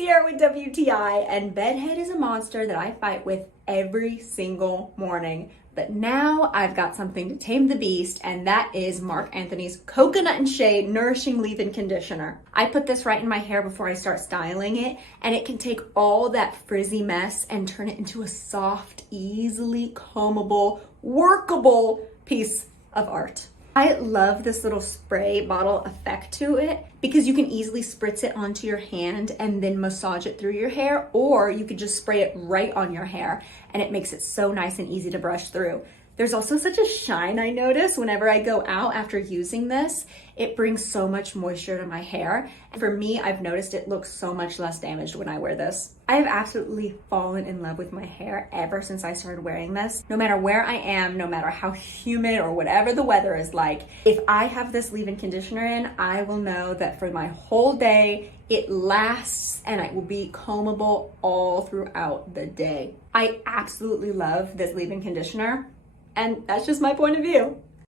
here with WTI, and bedhead is a monster that I fight with every single morning. But now I've got something to tame the beast, and that is Marc Anthony's Coconut and Shea Nourishing Leave-In Conditioner. I put this right in my hair before I start styling it, and it can take all that frizzy mess and turn it into a soft, easily combable, workable piece of art. I love this little spray bottle effect to it because you can easily spritz it onto your hand and then massage it through your hair, or you could just spray it right on your hair and it makes it so nice and easy to brush through. There's also such a shine I notice whenever I go out after using this. It brings so much moisture to my hair. And for me, I've noticed it looks so much less damaged when I wear this. I have absolutely fallen in love with my hair ever since I started wearing this. No matter where I am, no matter how humid or whatever the weather is like, if I have this leave-in conditioner in, I will know that for my whole day, it lasts and it will be combable all throughout the day. I absolutely love this leave-in conditioner. And that's just my point of view.